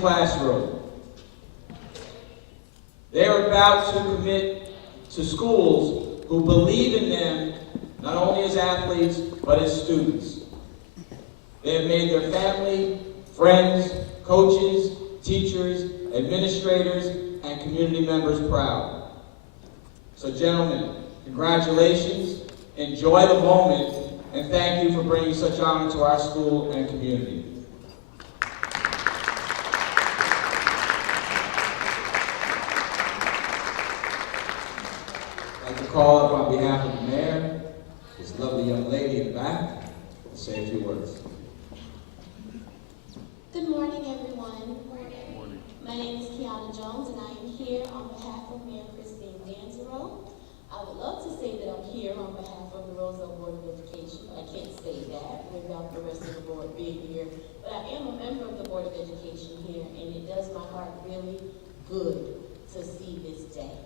classroom. They are about to commit to schools who believe in them, not only as athletes, but as students. They have made their family, friends, coaches, teachers, administrators, and community members proud. So gentlemen, congratulations, enjoy the moment, and thank you for bringing such honor to our school and community. I'd like to call up on behalf of the mayor, this lovely young lady in the back, to say a few words. Good morning, everyone. My name is Kiana Jones, and I am here on behalf of Mayor Christine Dansereau. I would love to say that I'm here on behalf of the Roselle Board of Education, but I can't say that without the rest of the board being here. But I am a member of the Board of Education here, and it does my heart really good to see this day.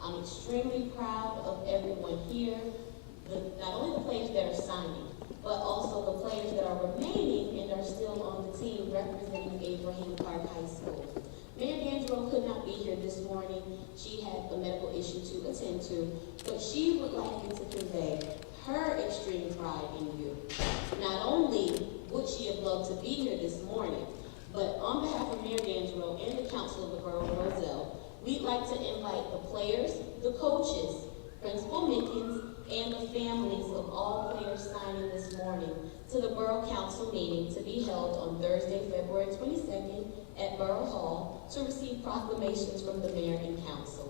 I'm extremely proud of everyone here, not only the players that are signing, but also the players that are remaining and are still on the team representing Abraham Park High School. Mayor Dansereau could not be here this morning. She had a medical issue to attend to, but she would like me to convey her extreme pride in you. Not only would she have loved to be here this morning, but on behalf of Mayor Dansereau and the Council of the Borough of Roselle, we'd like to invite the players, the coaches, Principal Mickens, and the families of all players signing this morning to the Borough Council meeting to be held on Thursday, February 22nd at Borough Hall to receive proclamations from the mayor and council.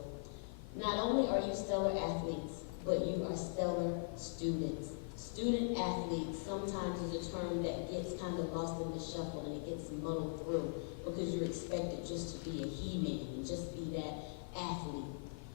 Not only are you stellar athletes, but you are stellar students. Student athletes sometimes is a term that gets kind of lost in the shuffle and it gets muddled through because you're expected just to be a he-man and just be that athlete.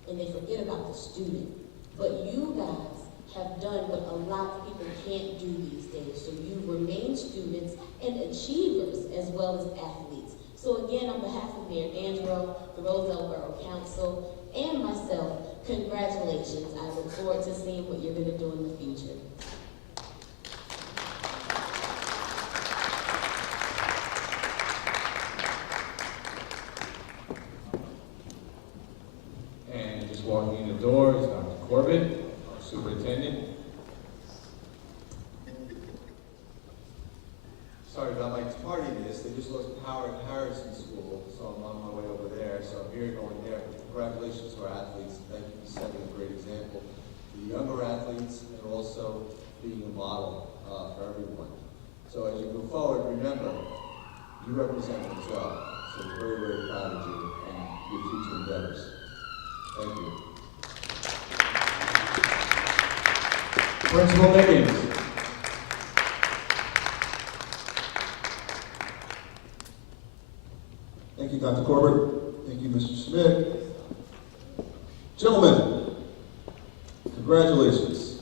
And they forget about the student. But you guys have done what a lot of people can't do these days. So you remain students and achievers as well as athletes. So again, on behalf of Mayor Dansereau, the Roselle Borough Council, and myself, congratulations. I look forward to seeing what you're going to do in the future. And just walking in the door is Dr. Corbett, our superintendent. Sorry about my tardiness. They just lost power at Harrison School, so I'm on my way over there. So I'm here going there. Congratulations to our athletes. Thank you for setting a great example to the younger athletes and also being a model for everyone. So as you go forward, remember, you represent Roselle. So we're very, very proud of you and your future endeavors. Thank you. Principal Mickens. Thank you, Dr. Corbett. Thank you, Mr. Schmidt. Gentlemen, congratulations.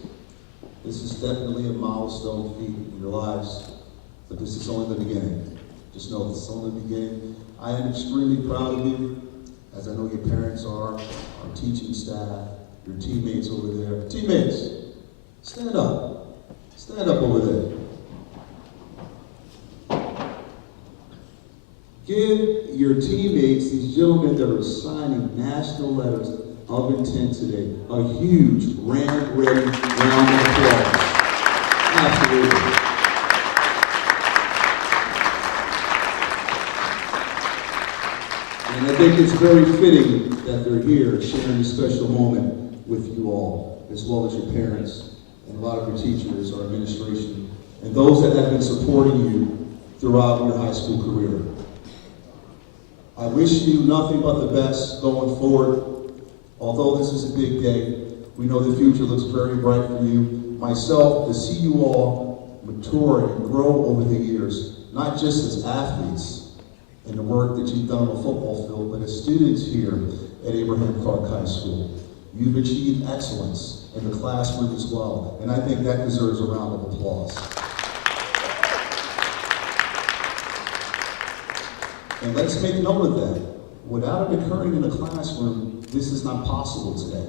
This is definitely a milestone feat in your lives, but this is only the beginning. Just know this is only the beginning. I am extremely proud of you, as I know your parents are, our teaching staff, your teammates over there. Teammates, stand up. Stand up over there. Give your teammates, these gentlemen that are signing national letters of intent today, a huge ready round of applause. Absolutely. And I think it's very fitting that they're here sharing this special moment with you all, as well as your parents and a lot of your teachers, our administration, and those that have been supporting you throughout your high school career. I wish you nothing but the best going forward. Although this is a big day, we know the future looks very bright for you. Myself, to see you all mature and grow over the years, not just as athletes in the work that you've done on the football field, but as students here at Abraham Park High School. You've achieved excellence in the classroom as well, and I think that deserves a round of applause. And let's make note of that. Without it occurring in the classroom, this is not possible today.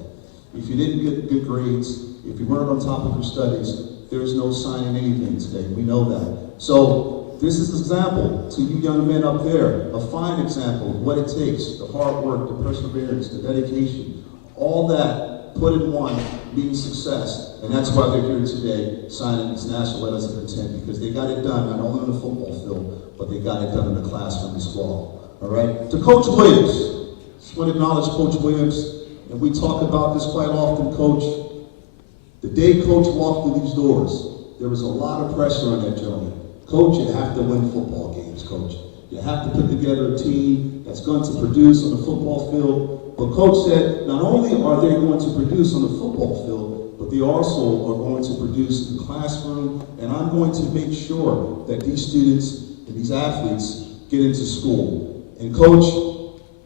If you didn't get good grades, if you weren't on top of your studies, there's no signing anything today. We know that. So this is an example to you young men up there, a fine example of what it takes, the hard work, the perseverance, the dedication, all that put in one means success. And that's why they're here today signing these national letters of intent, because they got it done not only on the football field, but they got it done in the classroom as well. All right? To Coach Williams, just want to acknowledge Coach Williams, and we talk about this quite often, Coach. The day Coach walked through these doors, there was a lot of pressure on that gentleman. Coach, you have to win football games, Coach. You have to put together a team that's going to produce on the football field. But Coach said, not only are they going to produce on the football field, but they also are going to produce in the classroom, and I'm going to make sure that these students and these athletes get into school. And Coach,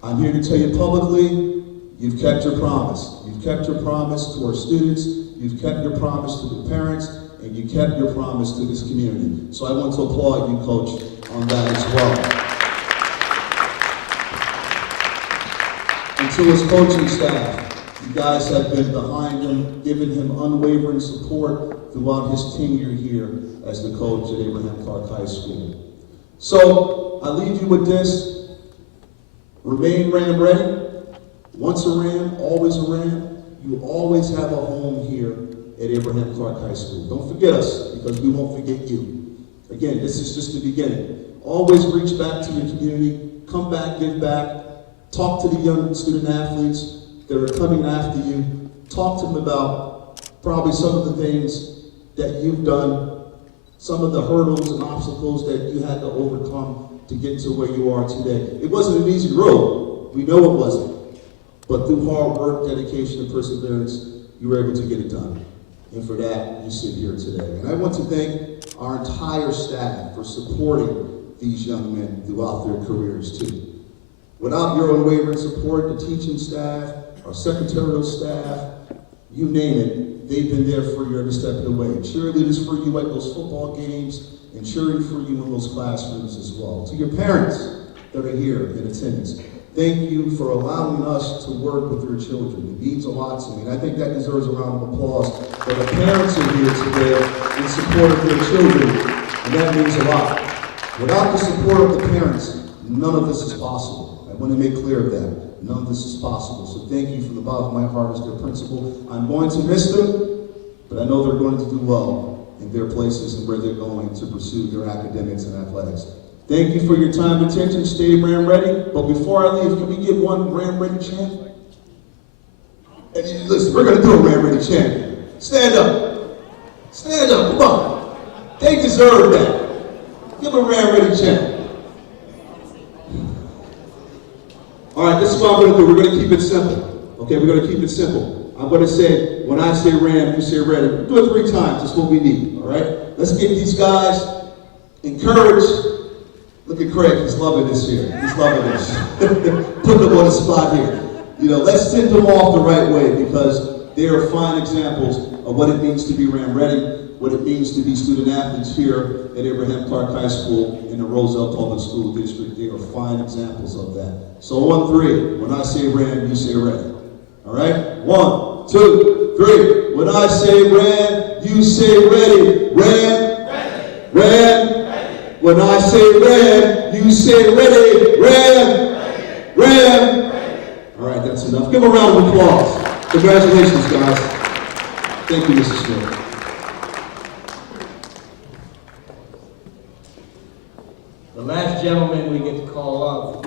I'm here to tell you publicly, you've kept your promise. You've kept your promise to our students, you've kept your promise to the parents, and you kept your promise to this community. So I want to applaud you, Coach, on that as well. And to his coaching staff, you guys have been behind him, giving him unwavering support throughout his tenure here as the coach at Abraham Clark High School. So I leave you with this. Remain Ram ready. Once a Ram, always a Ram. You always have a home here at Abraham Clark High School. Don't forget us, because we won't forget you. Again, this is just the beginning. Always reach back to your community. Come back, give back. Talk to the young student athletes that are coming after you. Talk to them about probably some of the things that you've done, some of the hurdles and obstacles that you had to overcome to get to where you are today. It wasn't an easy road. We know it wasn't. But through hard work, dedication, and perseverance, you were able to get it done. And for that, you sit here today. And I want to thank our entire staff for supporting these young men throughout their careers too. Without your unwavering support, the teaching staff, our secretarial staff, you name it, they've been there for you every step of the way. Cheerleaders for you at those football games, and cheering for you in those classrooms as well. To your parents that are here in attendance, thank you for allowing us to work with your children. It means a lot to me, and I think that deserves a round of applause. But the parents are here today in support of their children, and that means a lot. Without the support of the parents, none of this is possible. I want to make clear of that. None of this is possible. So thank you from the bottom of my heart as their principal. I'm going to miss them, but I know they're going to do well in their places and where they're going to pursue their academics and athletics. Thank you for your time and attention. Stay Ram ready. But before I leave, can we get one Ram ready chant? And listen, we're going to do a Ram ready chant. Stand up. Stand up. Come on. They deserve that. Give a Ram ready chant. All right, this is what I'm going to do. We're going to keep it simple. Okay, we're going to keep it simple. I'm going to say, when I say Ram, you say ready. Do it 3 times. That's what we need. All right? Let's get these guys encouraged. Look at Craig. He's loving this here. He's loving this. Putting them on the spot here. You know, let's send them off the right way, because they are fine examples of what it means to be Ram ready, what it means to be student athletes here at Abraham Clark High School in the Roselle Public School District. They are fine examples of that. So on 3, when I say Ram, you say ready. All right? 1, 2, 3. When I say Ram, you say ready. Ram, ready. Ram, ready. When I say Ram, you say ready. Ram, ready. Ram. Ready. All right, that's enough. Give a round of applause. Congratulations, guys. Thank you, Mrs. Smith. The last gentleman we get to call up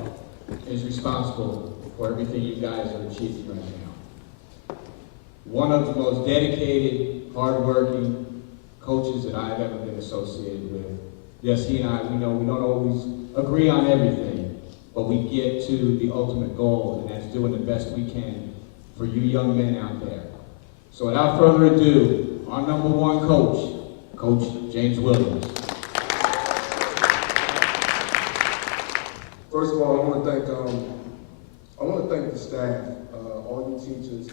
is responsible for everything you guys are achieving right now. One of the most dedicated, hardworking coaches that I've ever been associated with. Yes, he and I, we know we don't always agree on everything, but we get to the ultimate goal, and that's doing the best we can for you young men out there. So without further ado, our number 1 coach, Coach James Williams. First of all, I want to thank the staff, all you teachers.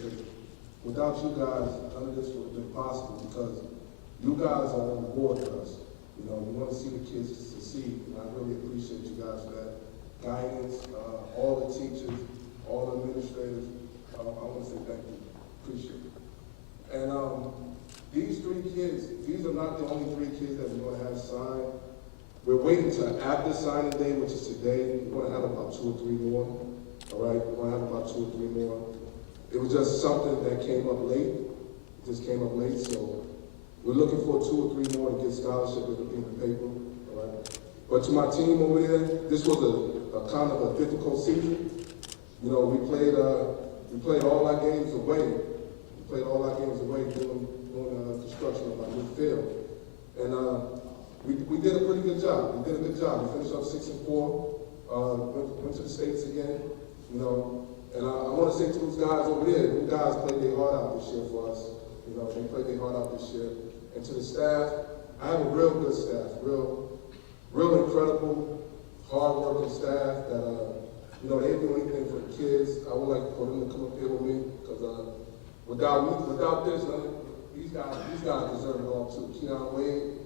Without you guys, none of this would have been possible, because you guys are on board with us. You know, we want to see the kids succeed, and I really appreciate you guys for that guidance. All the teachers, all the administrators, I want to say thank you. Appreciate it. And these 3 kids, these are not the only 3 kids that we're going to have signed. We're waiting till after signing day, which is today. We're gonna have about 2 or 3 more. All right, we're gonna have about 2 or 3 more. It was just something that came up late. It just came up late, so we're looking for 2 or 3 more to get scholarship in the paper. All right. But to my team over there, this was a kind of a difficult season. You know, we played all our games away. We played all our games away doing construction of our new field. And we did a pretty good job. We did a good job. We finished up 6-4. Went to the States again, you know. And I want to say to those guys over there, those guys played their heart out this year for us. You know, they played their heart out this year. And to the staff, I have a real good staff, real incredible, hard-working staff that, you know, they do anything for the kids. I would like for them to come up here with me, because without this, these guys deserve it all too. Keon Wade,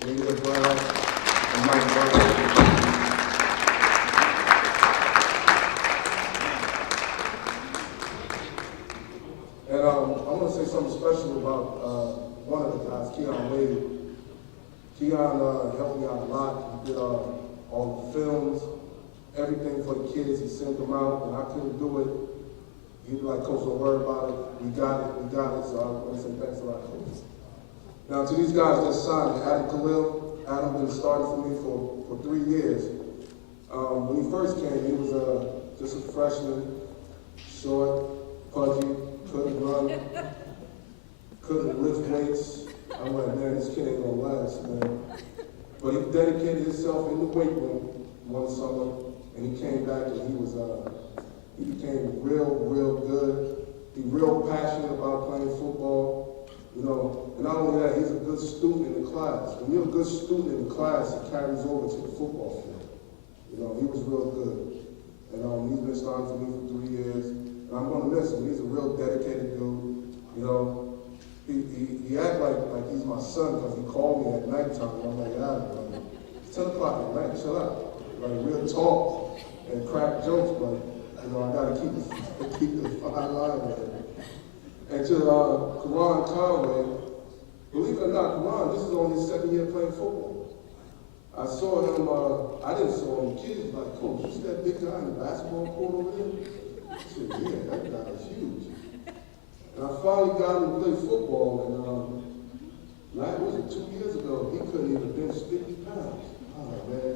David Brown, and Mike Brown. And I want to say something special about one of the guys, Keon Wade. Keon helped me out a lot. He did all the films, everything for the kids. He sent them out, and I couldn't do it. He was like, "Coach, don't worry about it. We got it." So I want to say thanks a lot, Coach. Now to these guys that signed, Adam Khalil. Adam been starting for me for 3 years. When he first came, he was just a freshman, short, pudgy, couldn't run, couldn't lift weights. I'm like, man, this kid ain't gonna last, man. But he dedicated himself in the weight room one summer, and he came back and he became real good. He's real passionate about playing football, you know. And not only that, he's a good student in the class. When you're a good student in the class, it carries over to the football field. You know, he was real good. And he's been starting for me for 3 years. And I'm gonna miss him. He's a real dedicated dude. You know, he act like he's my son because he called me at nighttime. I'm like, it's 10 o'clock at night, chill out. Like, we'll talk and crack jokes, but, you know, I gotta keep the fine line there. And to Karan Conway, believe it or not, Karan, this is only his 2nd year playing football. I saw him, I didn't saw him, kids like, "Coach, you see that big guy in the basketball court over there?" I said, "Yeah, that guy is huge." And I finally got him to play football, and like, was it 2 years ago, he couldn't even bench 50 pounds. I was like, man,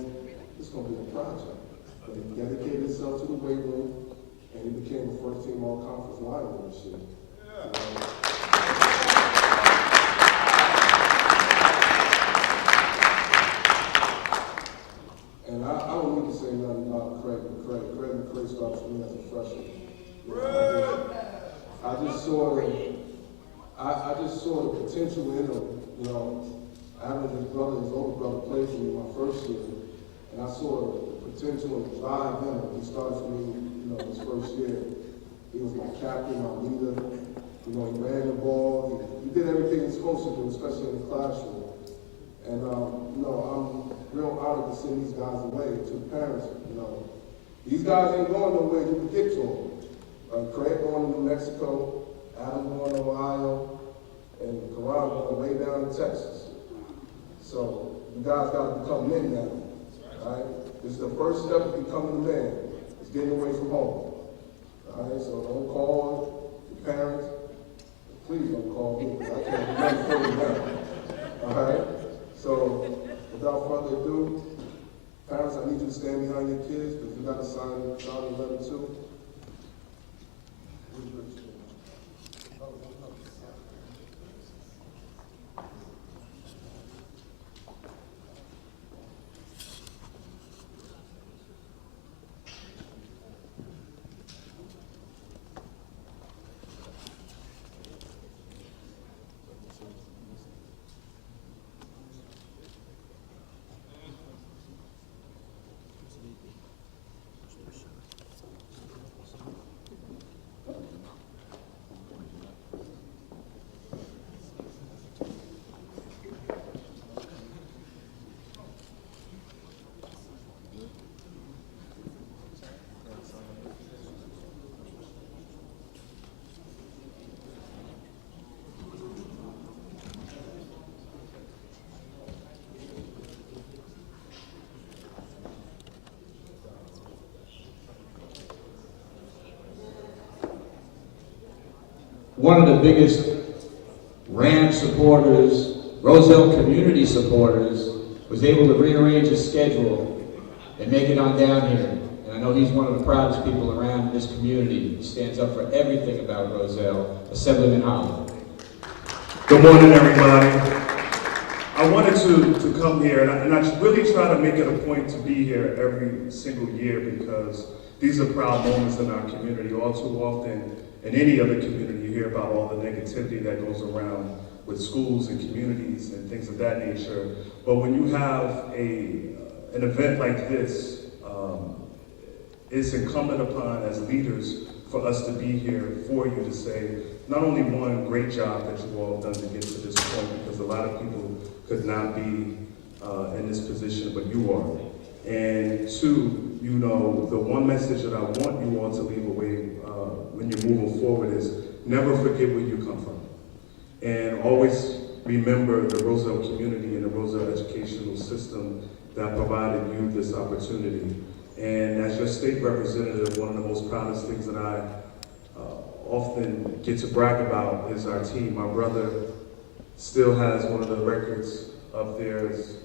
this is going to be a project. But he dedicated himself to the weight room, and he became a first-team all-conference lineman this year. And I don't need to say nothing about Craig McCray. Craig McCray started for me as a freshman. I just saw the potential in him. You know, having his older brother, play for me my first year, and I saw the potential and drive in him. He started for me, you know, his first year. He was my captain, my leader. You know, he ran the ball. He did everything he's supposed to do, especially in the classroom. And you know, I'm real honored to send these guys away to the parents. You know, these guys ain't going nowhere. You can get to them. Craig going to New Mexico, Adam going to Ohio, and Karan going way down to Texas. So you guys got to become men now, all right? This is the first step of becoming a man. It's getting away from home, all right? So don't call your parents. Please don't call me, because I can't do nothing for you now, all right? So without further ado, parents, I need you to stand behind your kids, because you got to sign the letter too. one of the biggest Rams supporters, Roselle community supporters, was able to rearrange his schedule and make it on down here. And I know he's one of the proudest people around in this community. He stands up for everything about Roselle, Assemblyman Holland. Good morning, everybody. I wanted to come here, and I really try to make it a point to be here every single year because these are proud moments in our community. All too often, in any other community, you hear about all the negativity that goes around with schools and communities and things of that nature. But when you have an event like this, it's incumbent upon as leaders for us to be here for you to say, not only one, great job that you've all done to get to this point, because a lot of people could not be in this position, but you are. And two, you know, the one message that I want you all to leave away when you're moving forward is never forget where you come from. And always remember the Roselle community and the Roselle educational system that provided you this opportunity. And as your state representative, one of the most proudest things that I often get to brag about is our team. My brother still has one of the records up there as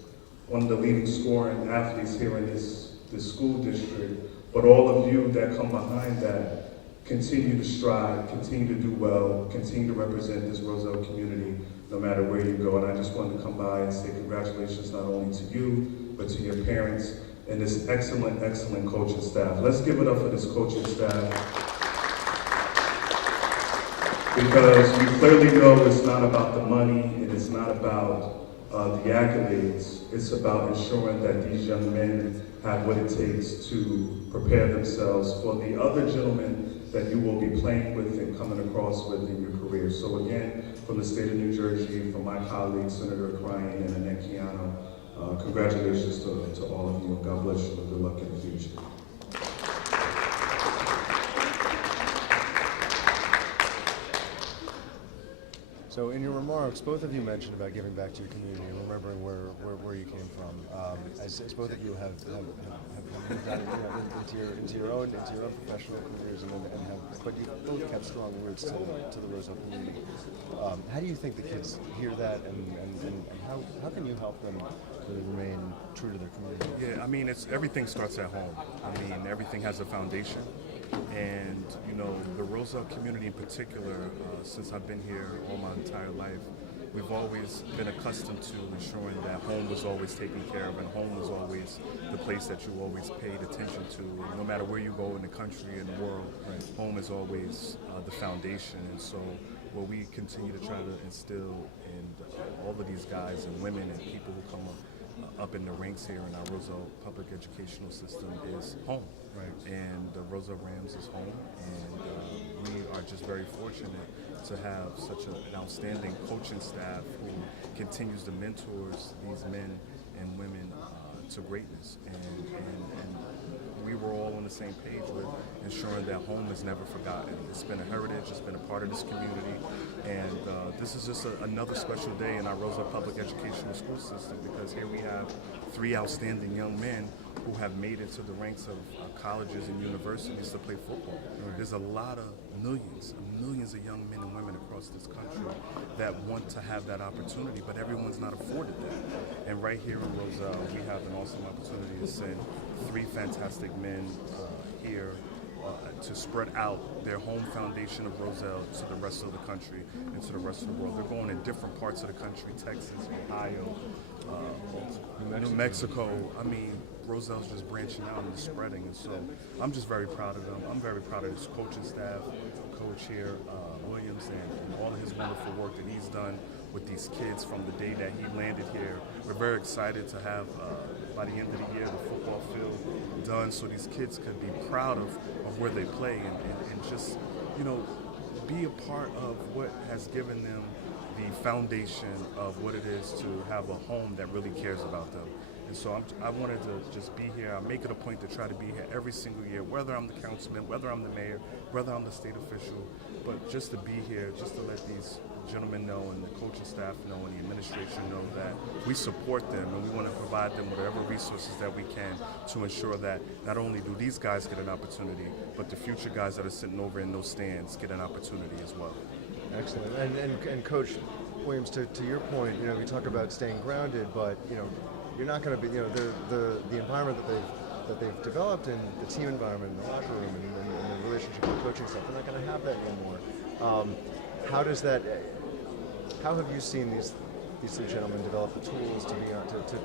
one of the leading scoring athletes here in this school district. But all of you that come behind that, continue to strive, continue to do well, continue to represent this Roselle community no matter where you go. And I just wanted to come by and say congratulations not only to you, but to your parents and this excellent, excellent coaching staff. Let's give it up for this coaching staff. Because you clearly know it's not about the money and it's not about the accolades. It's about ensuring that these young men have what it takes to prepare themselves for the other gentlemen that you will be playing with and coming across with in your career. So again, from the state of New Jersey, from my colleagues, Senator Cryan and Annette Keano, congratulations to all of you. God bless you and good luck in the future. So in your remarks, both of you mentioned about giving back to your community and remembering where you came from. As both of you have moved out into your own professional careers but you both kept strong roots to the Roselle community. How do you think the kids hear that, and how can you help them to remain true to their community? Yeah, I mean, everything starts at home. I mean, everything has a foundation. And, you know, the Roselle community in particular, since I've been here all my entire life, we've always been accustomed to ensuring that home was always taken care of, and home was always the place that you always paid attention to. No matter where you go in the country and the world, right, home is always the foundation. And so what we continue to try to instill in all of these guys and women and people who come up in the ranks here in our Roselle public educational system is home. Right. And the Roselle Rams is home, and we are just very fortunate to have such an outstanding coaching staff who continues to mentor these men and women to greatness. And we were all on the same page with ensuring that home is never forgotten. It's been a heritage, it's been a part of this community, and this is just another special day in our Roselle Public Educational School System, because here we have 3 outstanding young men who have made it to the ranks of colleges and universities to play football. Right. There's a lot of millions of young men and women across this country that want to have that opportunity, but everyone's not afforded that. And right here in Roselle, we have an awesome opportunity to send 3 fantastic men here to spread out their home foundation of Roselle to the rest of the country and to the rest of the world. They're going in different parts of the country: Texas, Ohio, New Mexico. I mean, Roselle's just branching out and spreading, and so I'm just very proud of them. I'm very proud of his coaching staff, coach here, Williams, and all of his wonderful work that he's done with these kids from the day that he landed here. We're very excited to have, by the end of the year, the football field done so these kids could be proud of where they play and just, you know, be a part of what has given them the foundation of what it is to have a home that really cares about them. And so I wanted to just be here. I make it a point to try to be here every single year, whether I'm the councilman, whether I'm the mayor, whether I'm the state official, but just to be here, just to let these gentlemen know and the coaching staff know and the administration know that we support them and we want to provide them whatever resources that we can to ensure that not only do these guys get an opportunity, but the future guys that are sitting over in those stands get an opportunity as well. Excellent. And Coach Williams, to your point, you know, you talk about staying grounded, but you know, you're not going to be, you know, the environment that they've developed in the team environment, in the locker room, and the relationship with coaching stuff, they're not going to have that anymore. How does that? How have you seen these two gentlemen develop the tools to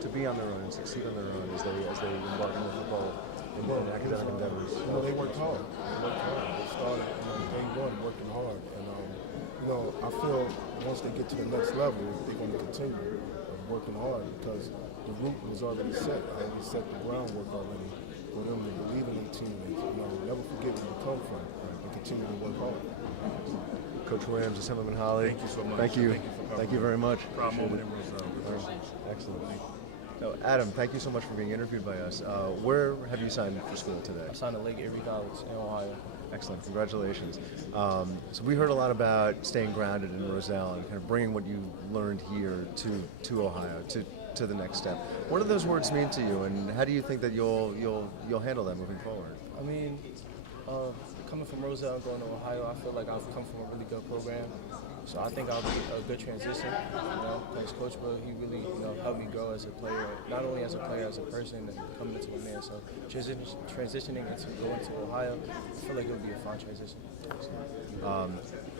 be on their own and succeed on their own as they embark on the football and academic endeavors? You know, they worked hard. They started, day one working hard. And, you know, I feel once they get to the next level, they're going to continue working hard because the root was already set. I already set the groundwork already for them to believe in their teammates. You know, never forget where you come from and continue to work hard. Coach Williams, Assemblyman Holly. Thank you so much. Thank you. Thank you for coming. Thank you very much. Proud moment in Roselle. Excellent. So, Adam, thank you so much for being interviewed by us. Where have you signed for school today? I signed at Lake Erie College in Ohio. Excellent. Congratulations. So we heard a lot about staying grounded in Roselle and kind of bringing what you learned here to Ohio, to the next step. What do those words mean to you, and how do you think that you'll handle that moving forward? I mean, coming from Roselle and going to Ohio, I feel like I've come from a really good program. So I think I'll be a good transition, you know, because Coach Will, he really, you know, helped me grow as a player, not only as a player, as a person, and coming into a man. So transitioning into going to Ohio, I feel like it'll be a fun transition.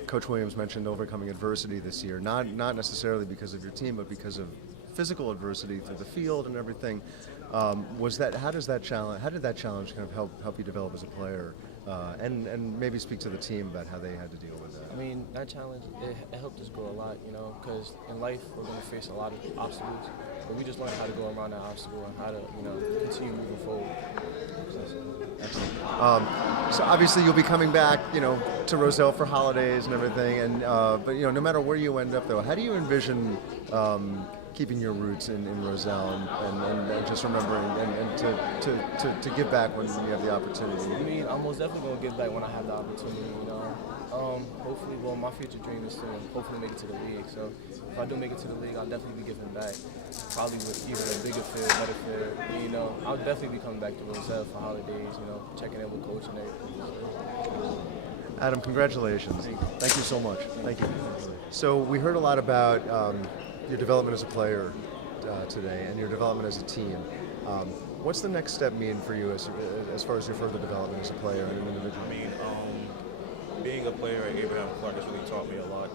Coach Williams mentioned overcoming adversity this year, not necessarily because of your team, but because of physical adversity through the field and everything. How did that challenge kind of help you develop as a player, and maybe speak to the team about how they had to deal with that? I mean, that challenge, it helped us grow a lot, you know, because in life we're going to face a lot of obstacles, but we just learned how to go around that obstacle and how to, you know, continue moving forward. Excellent. So obviously you'll be coming back, you know, to Roselle for holidays and everything, and but you know, no matter where you end up, though, how do you envision keeping your roots in Roselle and just remembering and to give back when you have the opportunity? I mean, I'm most definitely going to give back when I have the opportunity, you know. Hopefully, well, my future dream is to hopefully make it to the league. So if I do make it to the league, I'll definitely be giving back, probably with either a bigger field, better field. You know, I'll definitely be coming back to Roselle for holidays, you know, checking in with coach and everything. Adam, congratulations. Thank you so much. Thank you. So we heard a lot about your development as a player today and your development as a team. What's the next step mean for you as far as your further development as a player and an individual? I mean, being a player at Abraham Clark has really taught me a lot,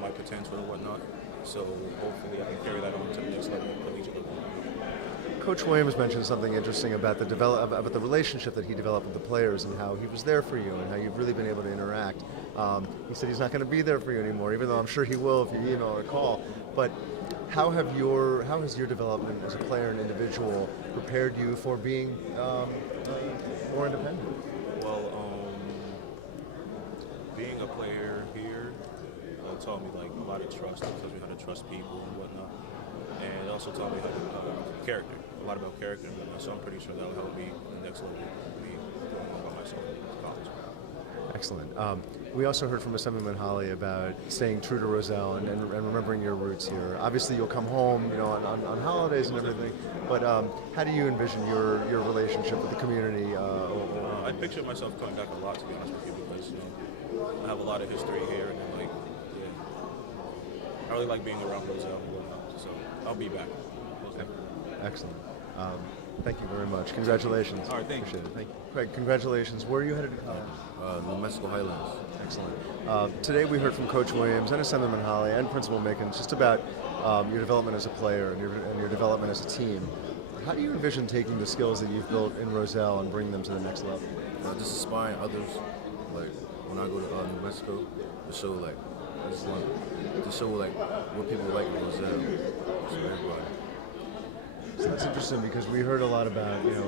my potential and whatnot. So hopefully I can carry that on to the next level, collegiate level. Coach Williams mentioned something interesting about the relationship that he developed with the players and how he was there for you and how you've really been able to interact. He said he's not going to be there for you anymore, even though I'm sure he will if you email or call. But how has your development as a player and individual prepared you for being more independent? Well, being a player here taught me like a lot of trust. It taught me how to trust people and whatnot, and it also taught me how to a lot about character and whatnot. So I'm pretty sure that'll help me in the next level, me going on by myself in college. Excellent. We also heard from Assemblyman Holly about staying true to Roselle and remembering your roots here. Obviously, you'll come home, you know, on holidays and everything. But how do you envision your relationship with the community? I picture myself coming back a lot, to be honest with you, because I have a lot of history here, and I really like being around Roselle and whatnot. So I'll be back. Excellent. Thank you very much. Congratulations. All right, thank you. Appreciate it. Thank you. Craig, congratulations. Where are you headed to college? New Mexico Highlands. Excellent. Today we heard from Coach Williams and Assemblyman Holly and Principal Mickens just about your development as a player and your development as a team. How do you envision taking the skills that you've built in Roselle and bringing them to the next level? Just inspiring others, like when I go to New Mexico, to show like I just want to show like what people like in Roselle, so everybody. So that's interesting because we heard a lot about you know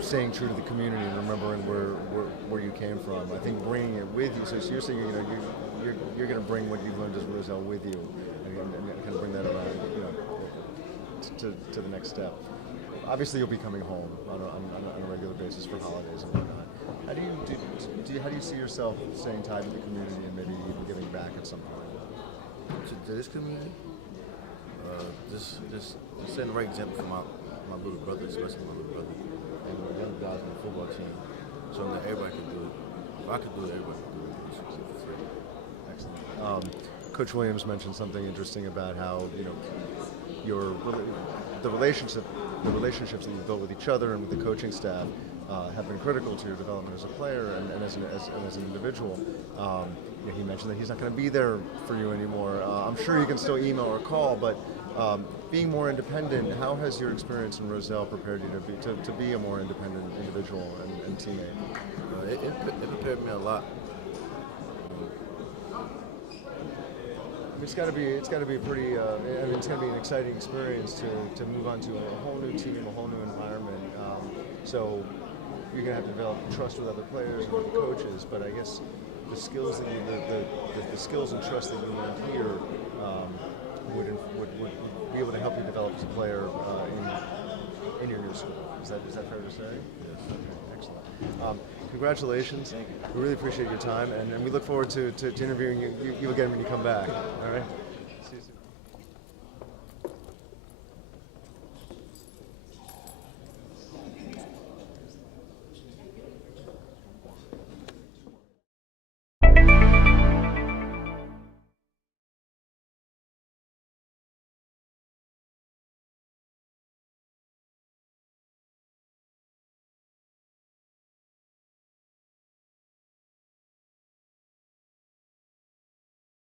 staying true to the community and remembering where you came from. I think bringing it with you. So you're saying you're going to bring what you've learned as Roselle with you and kind of bring that around to the next step. Obviously, you'll be coming home on a regular basis for holidays and whatnot. How do you see yourself staying tied to the community and maybe even giving back at some point? To this community, just setting the right example for my little brother, especially my little brother, and the young guys on the football team, showing that everybody can do it. If I could do it, everybody can do it. Excellent. Coach Williams mentioned something interesting about how the relationships that you've built with each other and with the coaching staff have been critical to your development as a player and as an individual. He mentioned that he's not going to be there for you anymore. I'm sure you can still email or call, but being more independent, how has your experience in Roselle prepared you to be a more independent individual and teammate? It prepared me a lot. It's got to be pretty. It's going to be an exciting experience to move on to a whole new team, a whole new environment. So you're going to have to develop trust with other players and with coaches. But I guess the skills that the skills and trust that you learned here would be able to help you develop as a player in your new school. Is that fair to say? Yes. Okay, excellent. Congratulations. Thank you. We really appreciate your time, and we look forward to interviewing you again when you come back. All right.